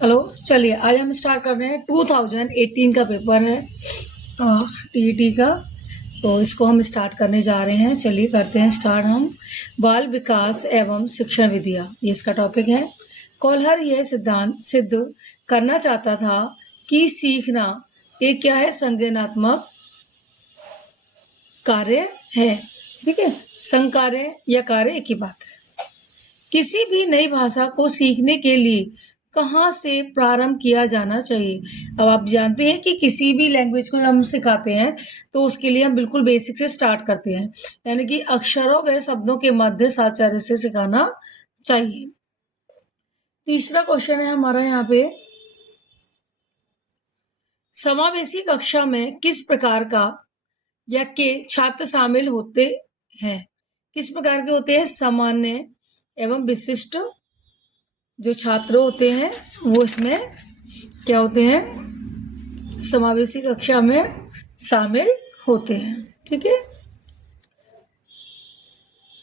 Hello, चलिए आज हम स्टार्ट कर रहे हैं 2018 का पेपर है टीईटी का। तो इसको हम स्टार्ट करने जा रहे हैं। चलिए करते हैं स्टार्ट हम। बाल विकास एवं शिक्षण विधियाँ, ये इसका टॉपिक है। कोहलर यह सिद्धांत सिद्ध करना चाहता था कि सीखना एक क्या है, संज्ञानात्मक कार्य है। ठीक है, संकार्य या कार्य एक ही बात है। किसी भी नई भाषा को सीखने के लिए कहाँ से प्रारंभ किया जाना चाहिए। अब आप जानते हैं कि किसी भी लैंग्वेज को हम सिखाते हैं तो उसके लिए हम बिल्कुल बेसिक से स्टार्ट करते हैं, यानी कि अक्षरों व शब्दों के मध्य साचार्य से सिखाना चाहिए। तीसरा क्वेश्चन है हमारा यहाँ पे, समावेशी कक्षा में किस प्रकार का या के छात्र शामिल होते हैं। किस प्रकार के होते हैं, सामान्य एवं विशिष्ट जो छात्र होते हैं वो इसमें क्या होते हैं, समावेशी कक्षा में शामिल होते हैं। ठीक है,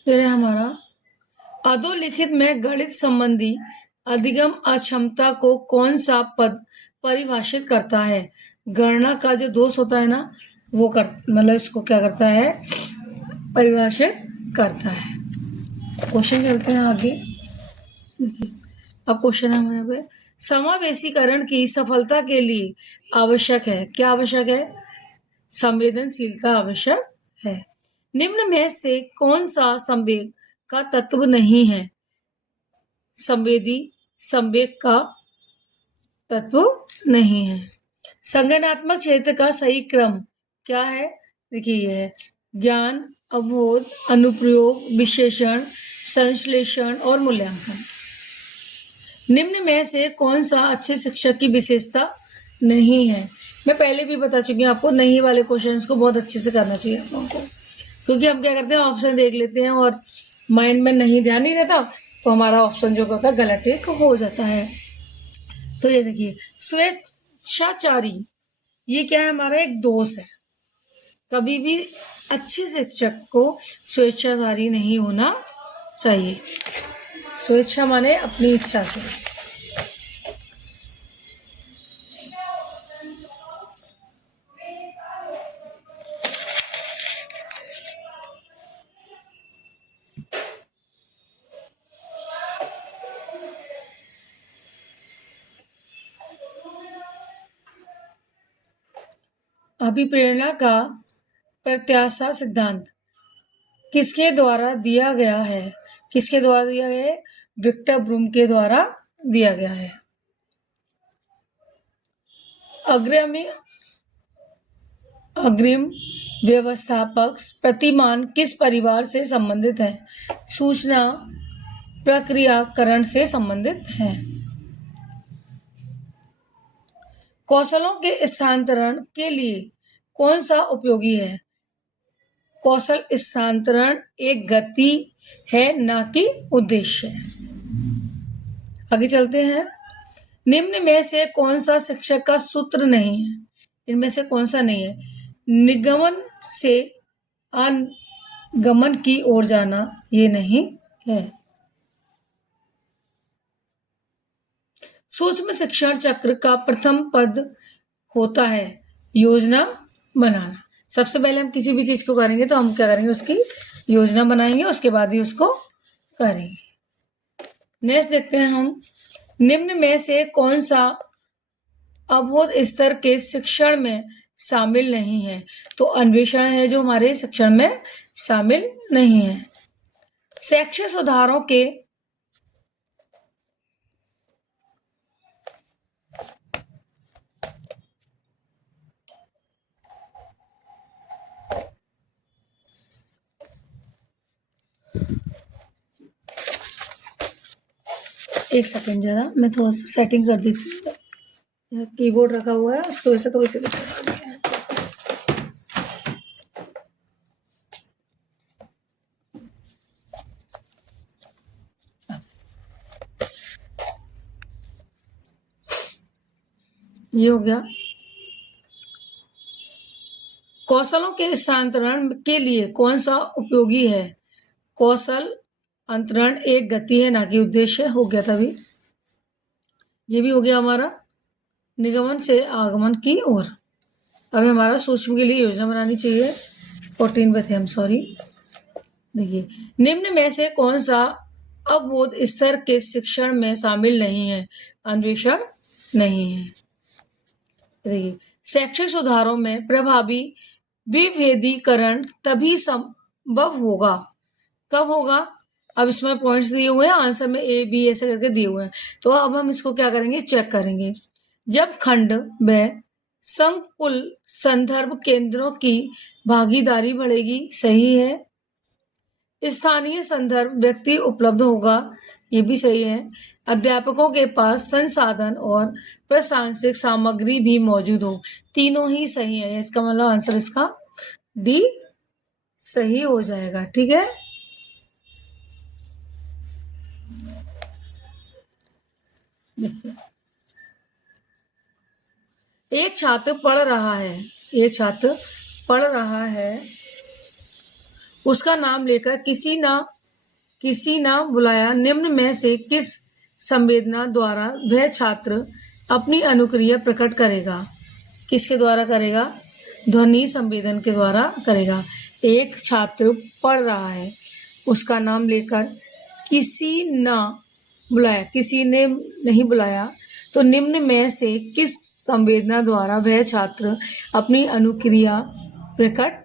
फिर है हमारा अधोलिखित में गणित संबंधी अधिगम अक्षमता को कौन सा पद परिभाषित करता है। गणना का जो दोष होता है ना, वो मतलब इसको क्या करता है, परिभाषित करता है। क्वेश्चन चलते हैं आगे। अब क्वेश्चन है हमारे पे, समावेशीकरण की सफलता के लिए आवश्यक है, क्या आवश्यक है, संवेदनशीलता आवश्यक है। निम्न में से कौन सा संवेग का तत्व नहीं है। संवेदी संवेग का तत्व नहीं है। संज्ञानात्मक क्षेत्र का सही क्रम क्या है, देखिए ये है ज्ञान, अवबोध, अनुप्रयोग, विश्लेषण, संश्लेषण और मूल्यांकन। निम्न में से कौन सा अच्छे शिक्षक की विशेषता नहीं है। मैं पहले भी बता चुकी हूँ आपको, नहीं वाले क्वेश्चंस को बहुत अच्छे से करना चाहिए आप लोगों को, क्योंकि हम क्या करते हैं, ऑप्शन देख लेते हैं और माइंड में नहीं ध्यान नहीं रहता तो हमारा ऑप्शन जो होता है गलत एक हो जाता है। तो ये देखिए, स्वेच्छाचारी ये क्या है, हमारा एक दोष है। कभी भी अच्छे शिक्षक को स्वेच्छाचारी नहीं होना चाहिए। स्वेच्छा माने अपनी इच्छा से। अभिप्रेरणा का प्रत्याशा सिद्धांत किसके द्वारा दिया गया है। किसके द्वारा दिया गया है, विक्टर ब्रूम के द्वारा दिया गया है। अग्रिम व्यवस्थापक प्रतिमान किस परिवार से संबंधित है। सूचना प्रक्रियाकरण से संबंधित है। कौशलों के स्थानांतरण के लिए कौन सा उपयोगी है। कौशल स्थानांतरण एक गति है, ना कि उद्देश्य। आगे चलते हैं। निम्न में से कौन सा शिक्षक का सूत्र नहीं है। इनमें से कौन सा नहीं है, निगमन से अनुगमन की ओर जाना, ये नहीं है। सूक्ष्म शिक्षण चक्र का प्रथम पद होता है योजना बनाना। सबसे पहले हम किसी भी चीज को करेंगे तो हम क्या करेंगे, उसकी योजना बनाएंगे, उसके बाद ही उसको करेंगे। नेक्स्ट देखते हैं हम, निम्न में से कौन सा अवबोध स्तर के शिक्षण में शामिल नहीं है। तो अन्वेषण है जो हमारे शिक्षण में शामिल नहीं है। शैक्षिक सुधारों के एक सेकेंड जरा, मैं थोड़ा सा सेटिंग कर देती हूँ। कीबोर्ड रखा हुआ है, उसकी वजह से थोड़ी सी दिक्कत आ रही है। ये हो गया। कौशलों के स्थानांतरण के लिए कौन सा उपयोगी है। कौशल अंतरण एक गति है, ना कि उद्देश्य। हो गया तभी। ये भी हो गया हमारा निगमन से आगमन की ओर। अब हमारा सूक्ष्म के लिए योजना बनानी चाहिए। 14 पे थे हम, सॉरी। देखिए, निम्न में से कौन सा अवबोध स्तर के शिक्षण में शामिल नहीं है, अन्वेषण नहीं है। देखिए, शैक्षिक सुधारों में प्रभावी विभेदीकरण तभी संभव होगा, कब होगा। अब इसमें पॉइंट्स दिए हुए हैं, आंसर में ए बी ऐसे करके दिए हुए हैं। तो अब हम इसको क्या करेंगे, चेक करेंगे। जब खंड व संकुल संदर्भ केंद्रों की भागीदारी बढ़ेगी, सही है। स्थानीय संदर्भ व्यक्ति उपलब्ध होगा, ये भी सही है। अध्यापकों के पास संसाधन और प्रासंगिक सामग्री भी मौजूद हो, तीनों ही सही है। इसका मतलब आंसर इसका डी सही हो जाएगा। ठीक है, देखिए, एक छात्र पढ़ रहा है, एक छात्र पढ़ रहा है, उसका नाम लेकर किसी ना बुलाया। निम्न में से किस संवेदना द्वारा वह छात्र अपनी अनुक्रिया प्रकट करेगा। किसके द्वारा करेगा, ध्वनि संवेदन के द्वारा करेगा। एक छात्र पढ़ रहा है, उसका नाम लेकर किसी ना बुलाया, किसी ने नहीं बुलाया, तो निम्न में से किस संवेदना द्वारा वह छात्र अपनी अनुक्रिया प्रकट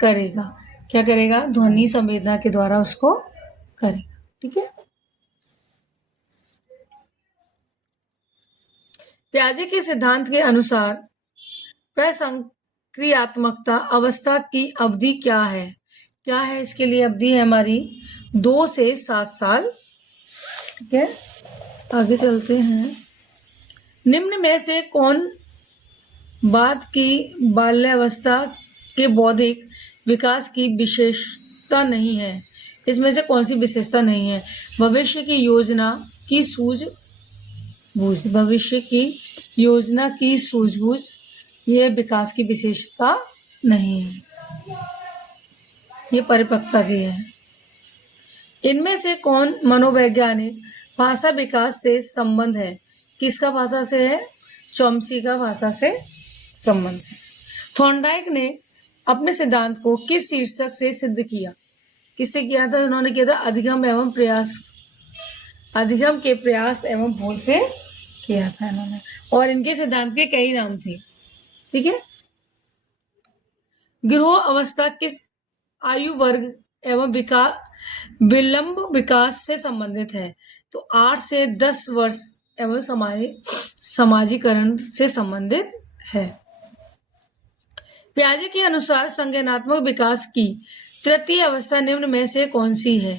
करेगा। क्या करेगा, ध्वनि संवेदना के द्वारा उसको करेगा। ठीक है, पियाजे के सिद्धांत के अनुसार प्रसंक्रियात्मकता अवस्था की अवधि क्या है। क्या है, इसके लिए अवधि है हमारी 2 से 7 साल। ठीक है, आगे चलते हैं। निम्न में से कौन बात की बाल्यावस्था के बौद्धिक विकास की विशेषता नहीं है। इसमें से कौन सी विशेषता नहीं है, भविष्य की योजना की सूझबूझ, भविष्य की योजना की सूझबूझ, ये विकास की विशेषता नहीं है, ये परिपक्वता की है। इनमें से कौन मनोवैज्ञानिक भाषा विकास से संबंध है। किसका भाषा से है, चॉम्स्की का भाषा से संबंध है। थॉर्नडाइक ने अपने सिद्धांत को किस शीर्षक से सिद्ध किया। किससे किया था, उन्होंने किया था अधिगम एवं प्रयास, अधिगम के प्रयास एवं भूल से किया था इन्होंने। और इनके सिद्धांत के कई नाम थे। ठीक है, गिरोह अवस्था किस आयु वर्ग एवं विलंब विकास से संबंधित है। तो 8 से 10 वर्ष एवं समाजीकरण से संबंधित है। पियाजे के अनुसार संज्ञानात्मक विकास की तृतीय अवस्था निम्न में से कौन सी है,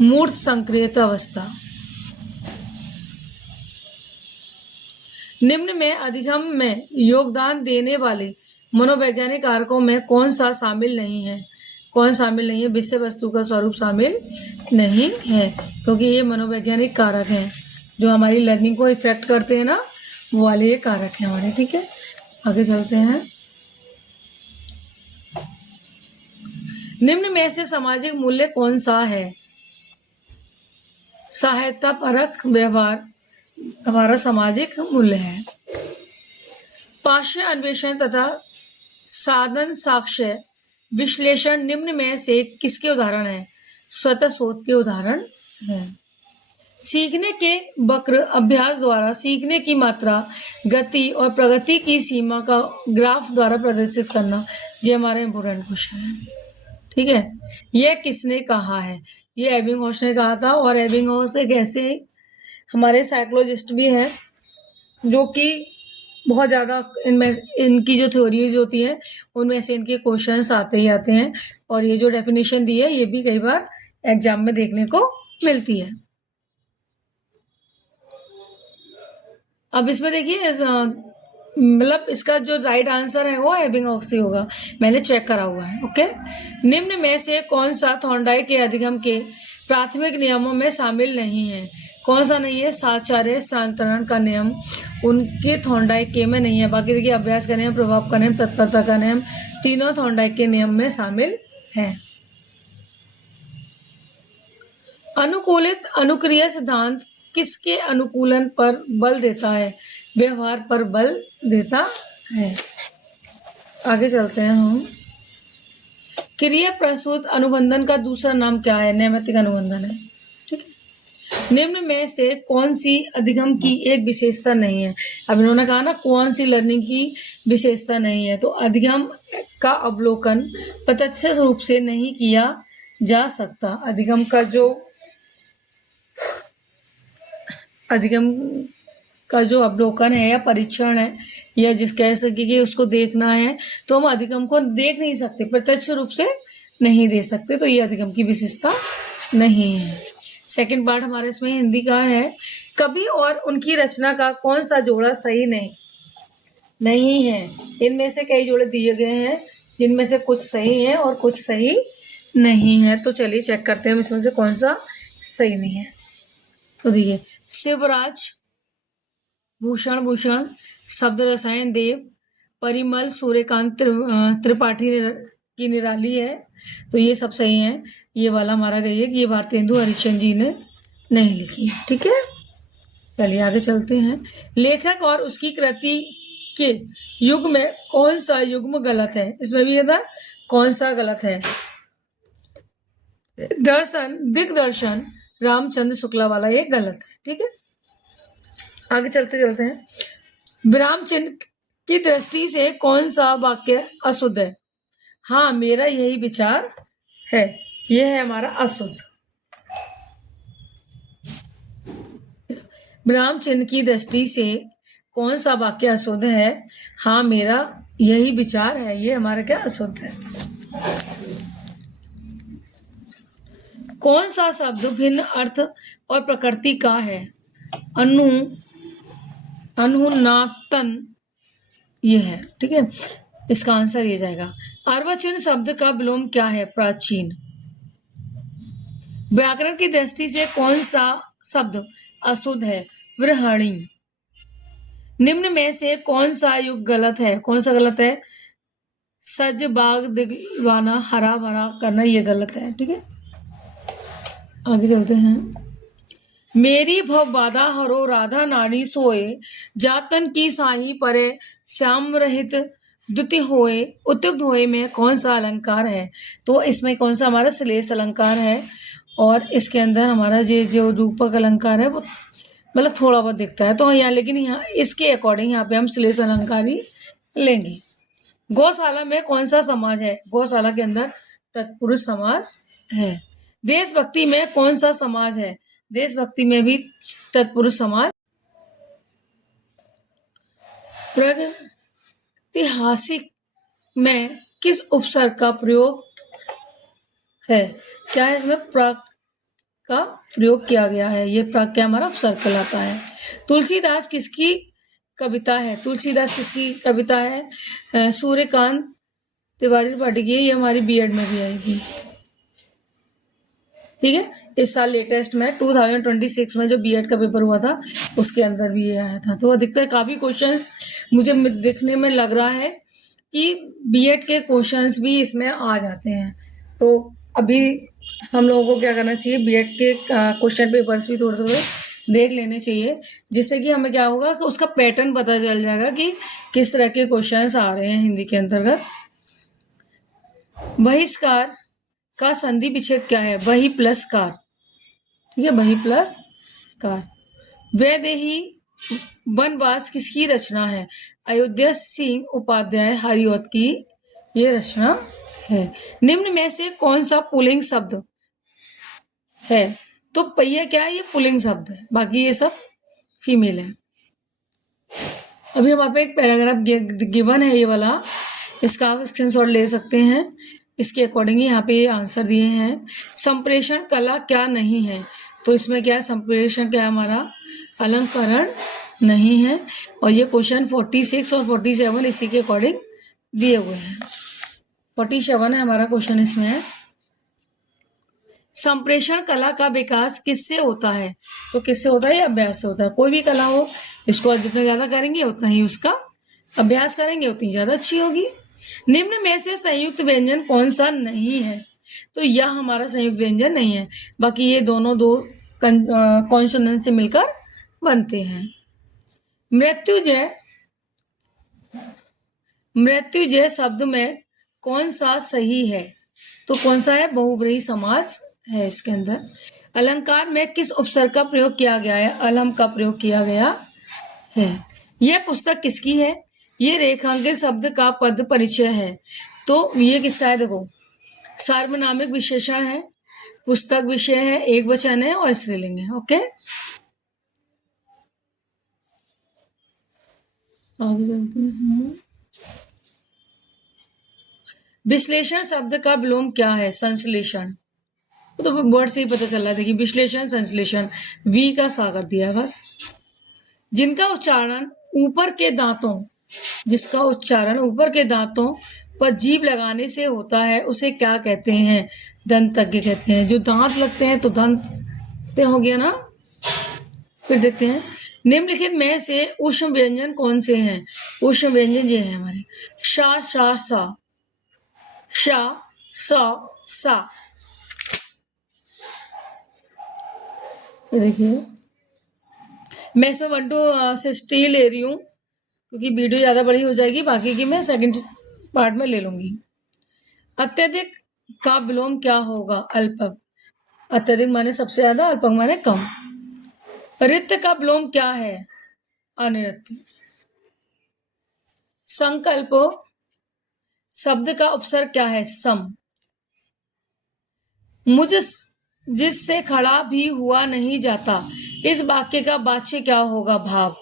मूर्त संक्रियता अवस्था। निम्न में अधिगम में योगदान देने वाले मनोवैज्ञानिक कारकों में कौन सा शामिल नहीं है। कौन शामिल नहीं है, विषय वस्तु का स्वरूप शामिल नहीं है, क्योंकि ये मनोवैज्ञानिक कारक हैं जो हमारी लर्निंग को इफेक्ट करते हैं ना, वो वाले ये कारक हैं हमारे। ठीक है, आगे चलते हैं। निम्न में से सामाजिक मूल्य कौन सा है, सहायता परक व्यवहार हमारा सामाजिक मूल्य है। पार्श्व अन्वेषण तथा साधन साक्ष्य विश्लेषण निम्न में से किसके उदाहरण है, स्वतः शोध के उदाहरण है। सीखने के वक्र अभ्यास द्वारा सीखने की मात्रा, गति और प्रगति की सीमा का ग्राफ द्वारा प्रदर्शित करना, ये हमारा इम्पोर्टेंट क्वेश्चन है। ठीक है, यह किसने कहा है, ये एबिंगहॉस ने कहा था। और एबिंगहॉस एक ऐसे हमारे साइकोलॉजिस्ट भी हैं जो कि बहुत ज़्यादा इनमें इनकी जो थ्योरीज होती हैं उनमें से इनके क्वेश्चंस आते ही आते हैं। और ये जो डेफिनेशन दी है ये भी कई बार एग्जाम में देखने को मिलती है। अब इसमें देखिए, मतलब इसका जो राइट आंसर है वो एबिंगहॉस ही होगा, मैंने चेक करा हुआ है। ओके, निम्न में से कौन सा थॉर्नडाइक के अधिगम के प्राथमिक नियमों में शामिल नहीं है। कौन सा नहीं है, साचार्य स्थानांतरण का नियम उनके थॉर्नडाइक के में नहीं है। बाकी देखिए, अभ्यास का नियम, प्रभाव का नियम, तत्परता का नियम, तीनों थॉर्नडाइक के नियम में शामिल हैं। अनुकूलित अनुक्रिया सिद्धांत किसके अनुकूलन पर बल देता है? व्यवहार पर बल देता है। आगे चलते हैं हम। क्रिया प्रसूत अनुबंधन का दूसरा नाम क्या है? नैमित्तिक अनुबंधन है। ठीक है। निम्न में से कौन सी अधिगम की एक विशेषता नहीं है? अब इन्होंने कहा ना कौन सी लर्निंग की विशेषता नहीं है, तो अधिगम का अवलोकन प्रत्यक्ष रूप से नहीं किया जा सकता। अधिगम का जो अवलोकन है या परीक्षण है या जिस कह सके कि उसको देखना है, तो हम अधिगम को देख नहीं सकते, प्रत्यक्ष रूप से नहीं दे सकते, तो ये अधिगम की विशेषता नहीं है। सेकंड पार्ट हमारे इसमें हिंदी का है। कवि और उनकी रचना का कौन सा जोड़ा सही नहीं है? इनमें से कई जोड़े दिए गए हैं जिनमें से कुछ सही है और कुछ सही नहीं है। तो चलिए चेक करते हैं इसमें से कौन सा सही नहीं है। तो देखिए, शिवराज भूषण शब्द रसायन देव परिमल सूर्यकांत त्रिपाठी की निराली है, तो ये सब सही है। ये वाला हमारा गई है कि ये भारतेंदु हरिश्चंद्र जी ने नहीं लिखी। ठीक है, चलिए आगे चलते हैं। लेखक और उसकी कृति के युग में कौन सा युग्म गलत है? इसमें भी ये था कौन सा गलत है? दिग्दर्शन रामचंद्र शुक्ला वाला ये गलत है। ठीक है, आगे चलते हैं। विराम चिन्ह की दृष्टि से कौन सा वाक्य अशुद्ध है? हाँ, मेरा यही विचार है, यह है हमारा अशुद्ध। विराम चिन्ह की दृष्टि से कौन सा वाक्य अशुद्ध है? हाँ, मेरा यही विचार है, ये हमारा क्या अशुद्ध है। कौन सा शब्द भिन्न अर्थ और प्रकृति का है? अनुनातन ये है। ठीक है, इसका आंसर ये जाएगा। अर्वचन शब्द का विलोम क्या है? प्राचीन। व्याकरण की दृष्टि से कौन सा शब्द अशुद्ध है? वृहणी। निम्न में से कौन सा युग गलत है? कौन सा गलत है? सज बाग दिलवाना हरा भरा करना, ये गलत है। ठीक है, आगे चलते हैं। मेरी भव बाधा हरो राधा नारी सोए जातन की साही परे श्याम रहित द्युति होए उत्युक्त होए में कौन सा अलंकार है? तो इसमें कौन सा हमारा श्लेष अलंकार है, और इसके अंदर हमारा जो रूपक अलंकार है वो मतलब थोड़ा बहुत दिखता है, तो यहाँ लेकिन यहाँ इसके अकॉर्डिंग यहाँ पे हम श्लेष अलंकार ही लेंगे। गौशाला में कौन सा समाज है? गौशाला के अंदर तत्पुरुष समाज है। देशभक्ति में कौन सा समाज है? देशभक्ति में भी तत्पुरुष समाज। प्रागैतिहासिक में किस उपसर्ग का प्रयोग है? क्या है इसमें? प्राग का प्रयोग किया गया है, ये प्राग क्या हमारा उपसर्ग कहलाता है। तुलसीदास किसकी कविता है? तुलसीदास किसकी कविता है? सूर्यकांत तिवारी पाठी की, ये हमारी बीएड में भी आएगी। ठीक है, इस साल लेटेस्ट में 2026 में जो बीएड का पेपर हुआ था उसके अंदर भी ये आया था। तो अधिकतर काफी क्वेश्चंस मुझे दिखने में लग रहा है कि बीएड के क्वेश्चंस भी इसमें आ जाते हैं। तो अभी हम लोगों को क्या करना चाहिए, बीएड के क्वेश्चन पेपर्स भी थोड़े थोड़े देख लेने चाहिए, जिससे कि हमें क्या होगा कि उसका पैटर्न पता चल जाएगा कि किस तरह के क्वेश्चंस आ रहे हैं हिंदी के अंतर्गत। बहिष्कार का संधि विच्छेद क्या है? वही प्लस कार। ठीक है, वही प्लस कार। वैदेही वनवास किसकी रचना है? अयोध्या सिंह उपाध्याय हरिऔध की ये रचना है। निम्न में से कौन सा पुल्लिंग शब्द है? तो पहिया क्या है? ये पुल्लिंग शब्द है, बाकी ये सब फीमेल है। अभी हम आप एक पैराग्राफ गिवन है ये वाला, इसका आप स्क्रीनशॉट ले सकते हैं। इसके अकॉर्डिंग यहाँ पे ये आंसर दिए हैं। संप्रेषण कला क्या नहीं है? तो इसमें क्या है? संप्रेषण क्या है हमारा? अलंकरण नहीं है। और ये क्वेश्चन 46 और 47 इसी के अकॉर्डिंग दिए हुए हैं। 47 है हमारा क्वेश्चन इसमें है। संप्रेषण कला का विकास किससे होता है? तो किससे होता है? ये अभ्यास से होता है। कोई भी कला हो, इसको जितना ज्यादा करेंगे उतना ही उसका अभ्यास करेंगे उतनी ज्यादा अच्छी होगी। निम्न में से संयुक्त व्यंजन कौन सा नहीं है? तो यह हमारा संयुक्त व्यंजन नहीं है, बाकी ये दोनों दो कॉन्सोनेंट से मिलकर बनते हैं। मृत्युजय मृत्युजय शब्द में कौन सा सही है? तो कौन सा है? बहुव्रीहि समास है इसके अंदर। अलंकार में किस उपसर्ग का प्रयोग किया गया है? अलम का प्रयोग किया गया है। यह पुस्तक किसकी है? ये रेखांकित शब्द का पद परिचय है। तो ये किसका है? देखो, सार्वनामिक विशेषण है, पुस्तक विषय है, एक वचन है और स्त्रीलिंग है। ओके, आगे चलते हैं। विश्लेषण शब्द का विलोम क्या है? संश्लेषण। तो वर्ड से ही पता चल रहा है। देखिए, विश्लेषण, संश्लेषण, वी का सा कर दिया है बस। जिसका उच्चारण ऊपर के दांतों पर जीभ लगाने से होता है उसे क्या कहते हैं? दंतज्ञ कहते हैं। जो दांत लगते हैं तो दंत पे हो गया ना। फिर देखते हैं, निम्नलिखित में से ऊष्म व्यंजन कौन से हैं? ऊष्म व्यंजन ये है हमारे शा, शा, सा, शा, सा। देखिए, मैं इसमें 1 to 60 ले रही हूँ क्योंकि वीडियो ज्यादा बड़ी हो जाएगी, बाकी की मैं सेकंड पार्ट में ले लूंगी। अत्यधिक का विलोम क्या होगा? अल्पक। अत्यधिक माने सबसे ज्यादा, अल्पक माने कम। रिक्त का विलोम क्या है? अनिरुक्त। संकल्प शब्द का उपसर्ग क्या है? सम। मुझ जिससे खड़ा भी हुआ नहीं जाता, इस वाक्य का वाच्य क्या होगा? भाव।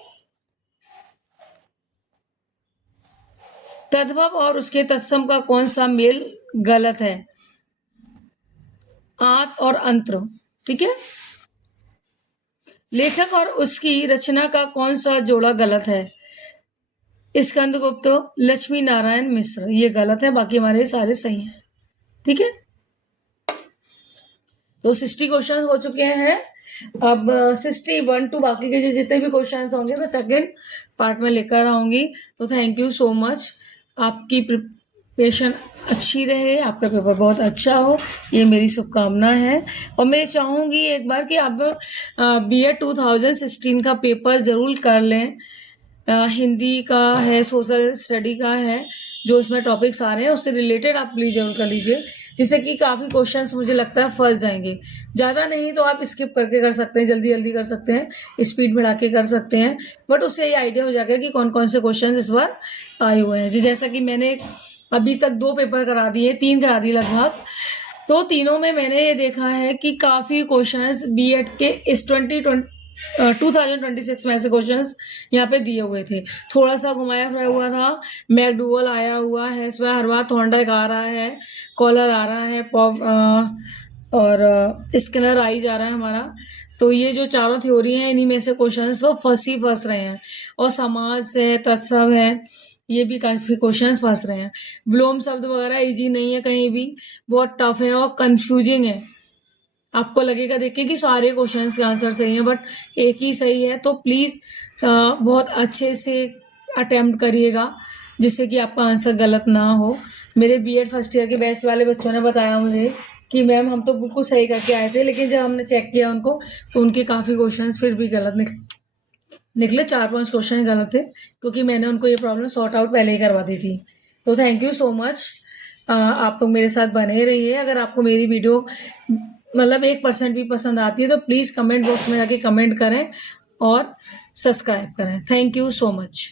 तद्भव और उसके तत्सम का कौन सा मेल गलत है? आत और अंत्र। ठीक है। लेखक और उसकी रचना का कौन सा जोड़ा गलत है? स्कंदगुप्त, लक्ष्मी नारायण मिश्र। ये गलत है, बाकी हमारे सारे सही हैं। ठीक है, तो 60 क्वेश्चन हो चुके हैं। अब 61 टू बाकी के जो जितने भी क्वेश्चन होंगे मैं सेकंड पार्ट में लेकर आऊंगी। तो थैंक यू सो मच। आपकी प्रिपरेशन अच्छी रहे, आपका पेपर बहुत अच्छा हो, ये मेरी शुभकामना है। और मैं चाहूंगी एक बार कि आप BEd 2016 का पेपर जरूर कर लें। हिंदी का है, सोशल स्टडी का है, जो इसमें टॉपिक्स आ रहे हैं उससे रिलेटेड आप प्लीज जरूर कर लीजिए, जिससे कि काफी क्वेश्चंस मुझे लगता है फंस जाएंगे। ज्यादा नहीं तो आप स्किप करके कर सकते हैं, जल्दी जल्दी कर सकते हैं, स्पीड बढ़ा के कर सकते हैं, बट उससे ये आइडिया हो जाएगा कि कौन कौन से क्वेश्चन इस बार आए हुए हैं। जैसा कि मैंने अभी तक 2 पेपर करा दिए, 3 करा दिए लगभग, तो तीनों में मैंने ये देखा है कि काफी क्वेश्चंस BEd के इस 2026 में ऐसे क्वेश्चंस यहाँ पे दिए हुए थे। थोड़ा सा घुमाया फिराया हुआ था, मैकडूगल आया हुआ है इसमें, हर बार थॉर्नडाइक आ रहा है, कॉलर आ रहा है, और स्किनर आ ही जा रहा है हमारा। तो ये जो चारों थ्योरी हैं, इन्हीं में से क्वेश्चंस तो फंस रहे हैं। और समाज है, तत्सव है, ये भी काफी क्वेश्चंस फंस रहे हैं। विलोम शब्द वगैरह इजी नहीं है, कहीं भी बहुत टफ है और कंफ्यूजिंग है। आपको लगेगा देख के कि सारे क्वेश्चंस के आंसर सही हैं, बट एक ही सही है। तो प्लीज बहुत अच्छे से अटेम्प्ट करिएगा, जिससे कि आपका आंसर गलत ना हो। मेरे BEd फर्स्ट ईयर के बैच वाले बच्चों ने बताया मुझे कि मैम हम तो बिल्कुल सही करके आए थे, लेकिन जब हमने चेक किया उनको तो उनके काफी क्वेश्चंस फिर भी गलत निकले। 4-5 क्वेश्चन गलत थे, क्योंकि मैंने उनको ये प्रॉब्लम सॉर्ट आउट पहले ही करवा दी थी। तो थैंक यू सो मच। आप लोग मेरे साथ बने रहिए। अगर आपको मेरी वीडियो मतलब 1% भी पसंद आती है तो प्लीज कमेंट बॉक्स में जाके कमेंट करें और सब्सक्राइब करें। Thank you so much.